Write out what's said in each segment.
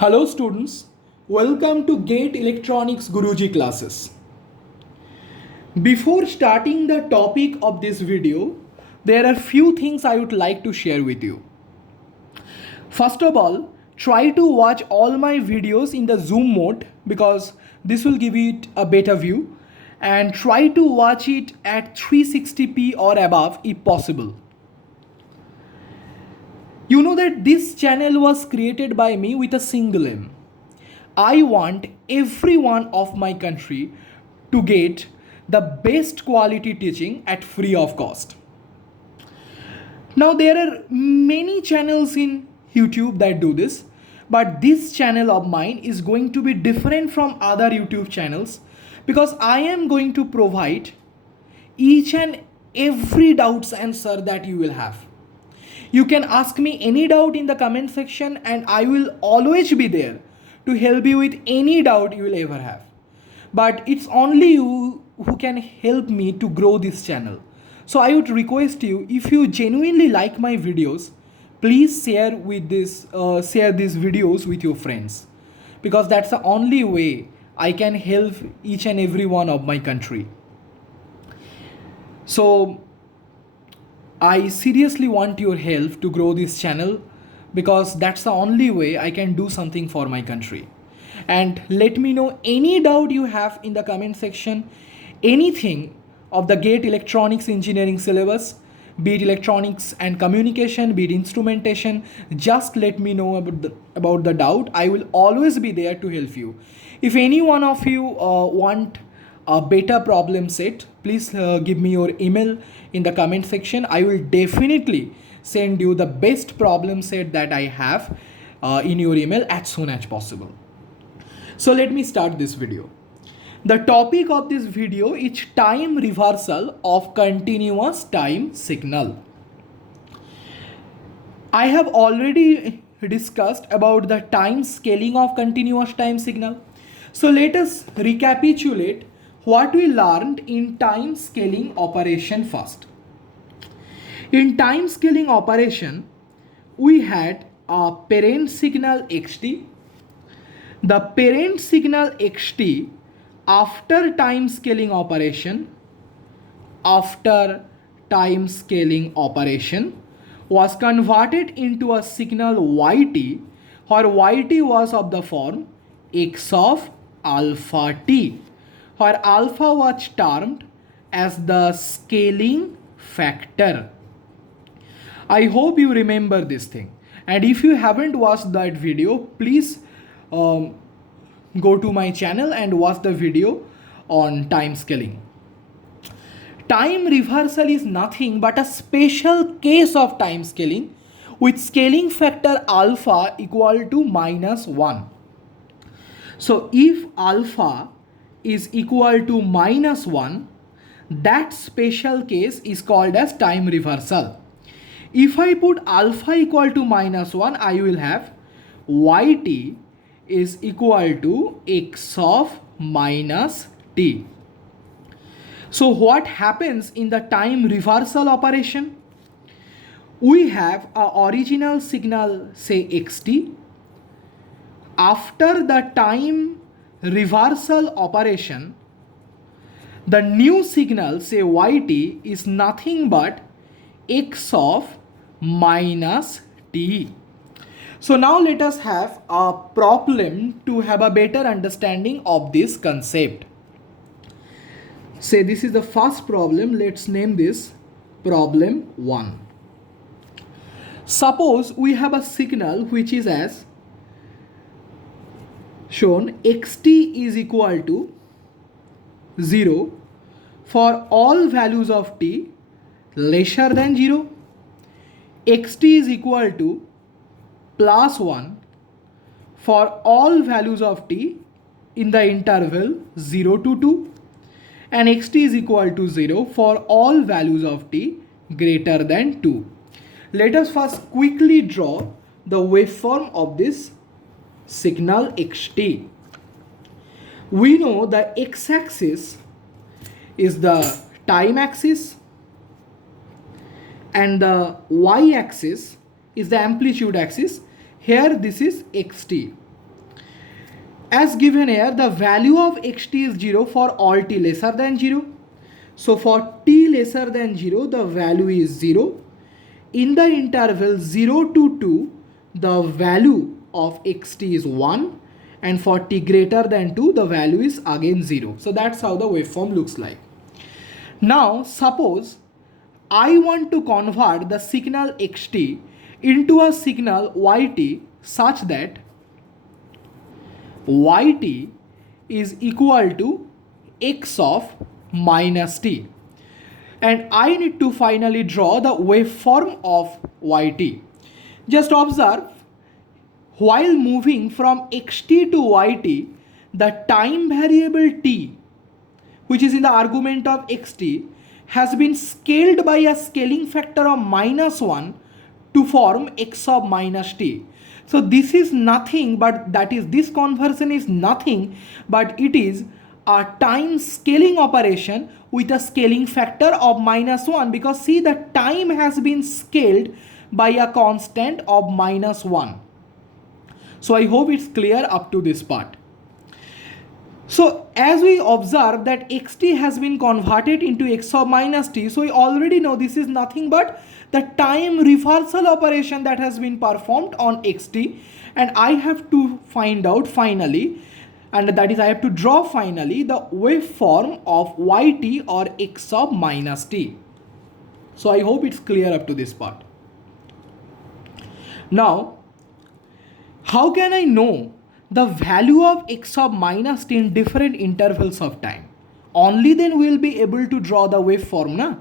Hello students, welcome to Gate Electronics Guruji classes. Before starting the topic of this video, there are few things I would like to share with you. First of all, try to watch all my videos in the zoom mode because this will give it a better view, and try to watch it at 360p or above if possible. You know that this channel was created by me with a single aim. I want everyone of my country to get the best quality teaching at free of cost. Now there are many channels in YouTube that do this, but this channel of mine is going to be different from other YouTube channels because I am going to provide each and every doubts answer that you will have. You can ask me any doubt in the comment section and I will always be there to help you with any doubt you will ever have. But it's only you who can help me to grow this channel. So I would request you, if you genuinely like my videos, please share these videos with your friends, because that's the only way I can help each and every one of my country. So I seriously want your help to grow this channel because that's the only way I can do something for my country. And let me know any doubt you have in the comment section, anything of the GATE Electronics Engineering syllabus, be it electronics and communication, be it instrumentation, just let me know about the doubt. I will always be there to help you. If any one of you want a better problem set, please give me your email in the comment section. I will definitely send you the best problem set that I have in your email as soon as possible. So let me start this video. The topic of this video is time reversal of continuous time signal. I have already discussed about the time scaling of continuous time signal. So let us recapitulate what we learned in time scaling operation first. In time scaling operation, we had a parent signal xt. The parent signal xt after time scaling operation was converted into a signal yt, or yt was of the form x of alpha t, where alpha was termed as the scaling factor. I hope you remember this thing, and if you haven't watched that video, please go to my channel and watch the video on time scaling. Time reversal is nothing but a special case of time scaling with scaling factor alpha equal to -1. So if alpha is equal to -1, that special case is called as time reversal. If I put alpha equal to -1, I will have yt is equal to x of minus t. So what happens in the time reversal operation? We have a original signal, say xt. After the time reversal operation, the new signal, say yt, is nothing but x of minus t. So now let us have a problem to have a better understanding of this concept. Say this is the first problem. Let's name this problem 1. Suppose we have a signal which is as shown, xt is equal to 0 for all values of t lesser than 0, xt is equal to +1 for all values of t in the interval 0 to 2, and xt is equal to 0 for all values of t greater than 2. Let us first quickly draw the waveform of this signal xt. We know the x-axis is the time axis and the y-axis is the amplitude axis. Here this is xt. As given here, the value of xt is 0 for all t lesser than 0. So for t lesser than 0, the value is 0. In the interval 0 to 2, the value of xt is 1. And for t greater than 2, the value is again 0. So that's how the waveform looks like. Now suppose I want to convert the signal xt into a signal yt such that yt is equal to x of minus t, and I need to finally draw the waveform of yt. Just observe, while moving from xt to yt, the time variable t, which is in the argument of xt, has been scaled by a scaling factor of -1 to form x of minus t. So this is nothing but, that is, this conversion is nothing but it is a time scaling operation with a scaling factor of -1, because see, the time has been scaled by a constant of -1. So I hope it's clear up to this part. So as we observe that xt has been converted into x of minus t, so we already know this is nothing but the time reversal operation that has been performed on xt, and I have to find out finally, and that is I have to draw finally the waveform of yt or x of minus t. So I hope it's clear up to this part. Now, how can I know the value of x of minus t in different intervals of time? Only then we will be able to draw the waveform, na?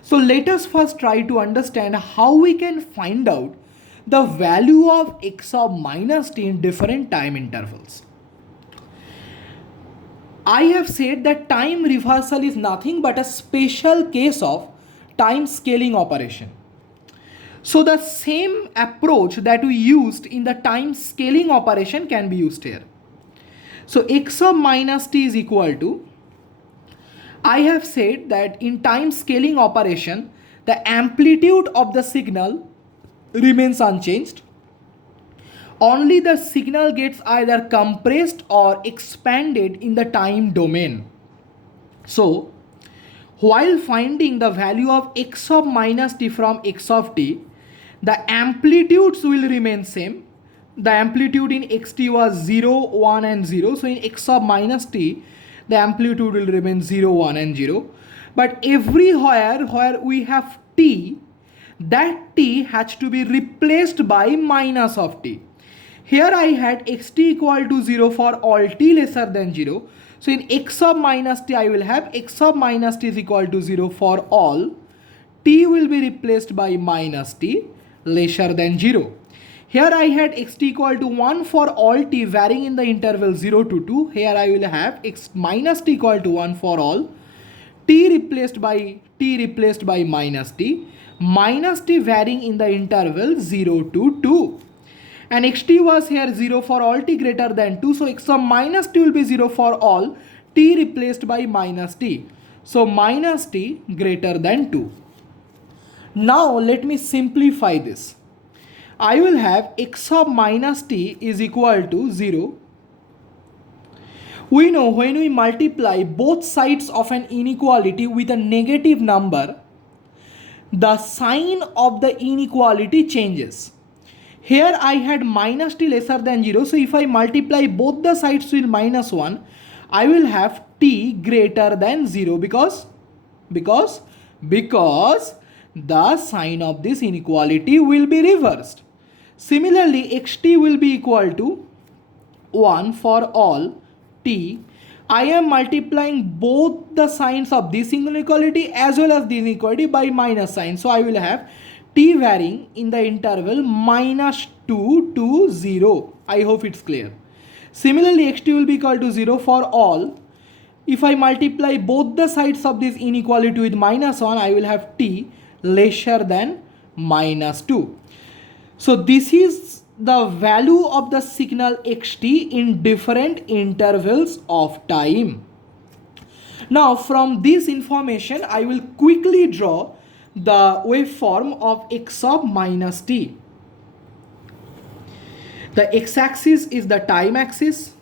So let us first try to understand how we can find out the value of x of minus t in different time intervals. I have said that time reversal is nothing but a special case of time scaling operation. So the same approach that we used in the time scaling operation can be used here. So x of minus t is equal to, I have said that in time scaling operation, the amplitude of the signal remains unchanged. Only the signal gets either compressed or expanded in the time domain. So while finding the value of x of minus t from x of t, the amplitudes will remain same. The amplitude in xt was 0, 1 and 0. So in x of minus t, the amplitude will remain 0, 1 and 0. But everywhere where we have t, that t has to be replaced by minus of t. Here I had xt equal to 0 for all t lesser than 0. So in x of minus t, I will have x of minus t is equal to 0 for all. T will be replaced by minus t lesser than 0. Here I had xt equal to 1 for all t varying in the interval 0 to 2. Here I will have x minus t equal to 1 for all. T replaced by minus t. Minus t varying in the interval 0 to 2. And xt was here 0 for all t greater than 2. So x of minus t will be 0 for all t replaced by minus t. So minus t greater than 2. Now let me simplify this. I will have x of minus t is equal to 0. We know when we multiply both sides of an inequality with a negative number, the sign of the inequality changes. Here I had minus t lesser than 0. So if I multiply both the sides with minus 1, I will have t greater than 0 because the sign of this inequality will be reversed. Similarly, xt will be equal to 1 for all t. I am multiplying both the signs of this inequality as well as this inequality by minus sign. So I will have t varying in the interval -2 to 0. I hope it's clear. Similarly, xt will be equal to 0 for all. If I multiply both the sides of this inequality with -1, I will have t lesser than -2. So this is the value of the signal xt in different intervals of time. Now from this information, I will quickly draw the waveform of x of minus t. The x-axis is the time axis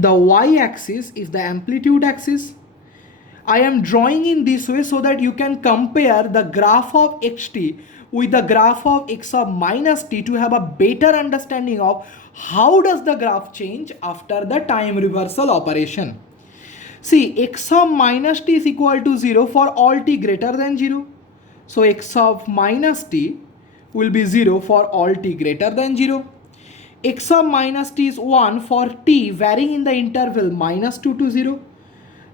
The y-axis is the amplitude axis. I am drawing in this way so that you can compare the graph of xt with the graph of x of minus t to have a better understanding of how does the graph change after the time reversal operation. See, x of minus t is equal to 0 for all t greater than 0. So x of minus t will be 0 for all t greater than 0. X of minus t is 1 for t varying in the interval minus 2 to 0.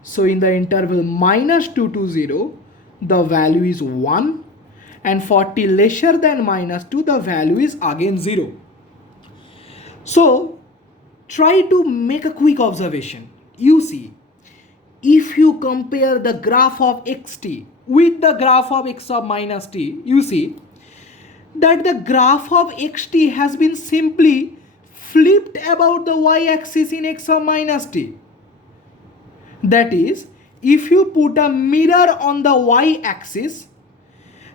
So in the interval minus 2 to 0, the value is 1. And for t lesser than minus 2, the value is again 0. So try to make a quick observation. You see, if you compare the graph of xt with the graph of x of minus t, you see that the graph of xt has been simply flipped about the y-axis in x of minus t. That is, if you put a mirror on the y-axis,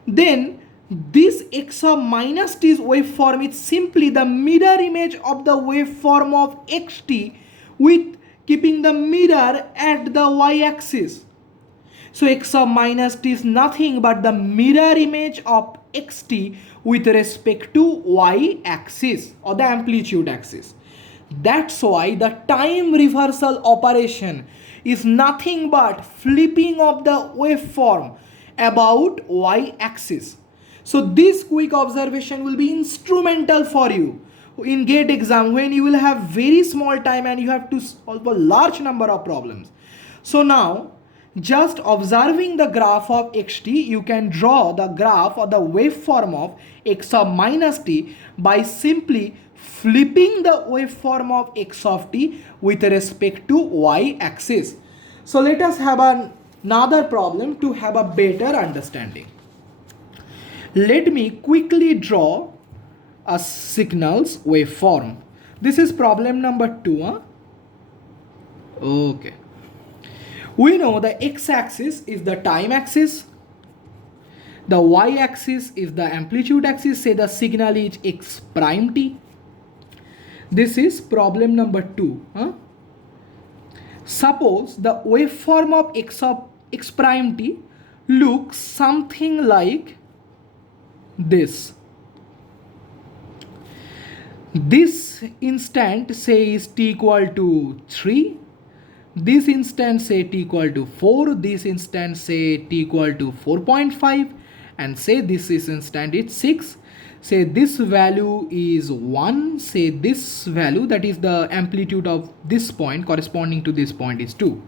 then this x of minus t's waveform is simply the mirror image of the waveform of xt with keeping the mirror at the y-axis. So x of minus t is nothing but the mirror image of xt with respect to y-axis or the amplitude axis. That's why the time reversal operation is nothing but flipping of the waveform about y-axis. So this quick observation will be instrumental for you in GATE exam when you will have very small time and you have to solve a large number of problems. So now, just observing the graph of xt, you can draw the graph or the waveform of x of minus t by simply flipping the waveform of x of t with respect to y-axis. So let us have another problem to have a better understanding. Let me quickly draw a signal's waveform. This is problem number 2. Huh? Okay. We know the x-axis is the time axis. The y-axis is the amplitude axis. Say the signal is x prime t. This is problem number 2. Huh? Suppose the waveform of x prime t looks something like this. This instant say is t equal to 3. This instant say t equal to 4. This instant say t equal to 4.5. And say this is instant is 6. Say this value is 1. Say this value, that is the amplitude of this point corresponding to this point, is 2.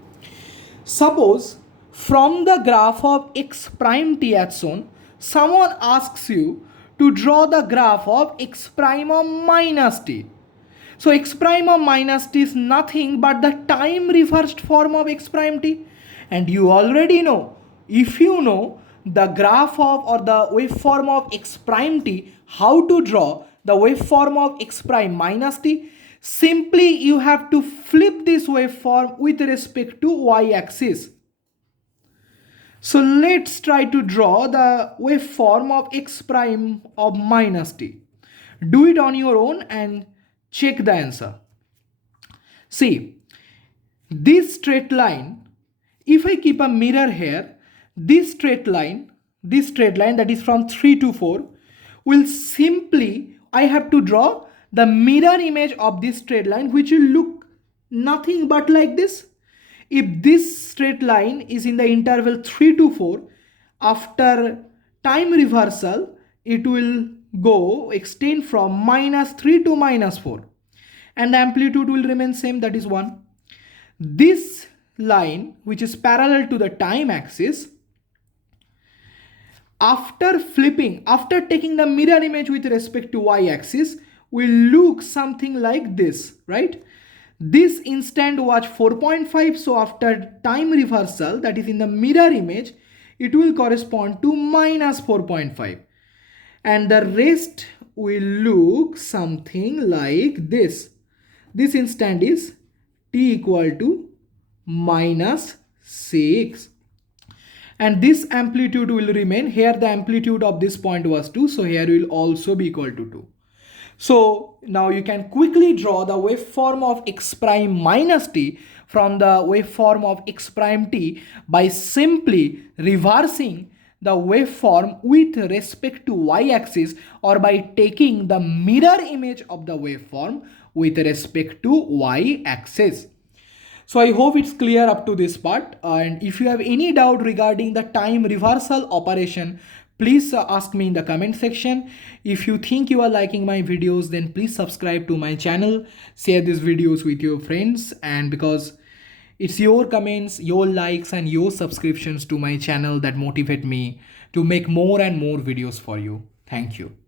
Suppose from the graph of x prime t as shown, someone asks you to draw the graph of x prime of minus t. So x prime of minus t is nothing but the time reversed form of x prime t. And you already know, if you know the graph of or the waveform of x prime t, how to draw the waveform of x prime minus t, simply you have to flip this waveform with respect to y-axis. So let's try to draw the waveform of x prime of minus t. Do it on your own and check the answer. See, this straight line, if I keep a mirror here, this straight line that is from 3 to 4 will simply, I have to draw the mirror image of this straight line, which will look nothing but like this. If this straight line is in the interval 3 to 4, after time reversal, it will go extend from minus 3 to minus 4. And the amplitude will remain same, that is 1. This line, which is parallel to the time axis, after flipping, after taking the mirror image with respect to y-axis, will look something like this, right? This instant was 4.5, so after time reversal, that is in the mirror image, it will correspond to minus 4.5. And the rest will look something like this. This instant is t equal to minus 6. And this amplitude will remain. Here the amplitude of this point was 2, so here will also be equal to 2. So now you can quickly draw the waveform of x prime minus t from the waveform of x prime t by simply reversing the waveform with respect to y-axis, or by taking the mirror image of the waveform with respect to y-axis. So I hope it's clear up to this part. And if you have any doubt regarding the time reversal operation, please ask me in the comment section. If you think you are liking my videos, then please subscribe to my channel, share these videos with your friends, and because it's your comments, your likes and your subscriptions to my channel that motivate me to make more and more videos for you. Thank you.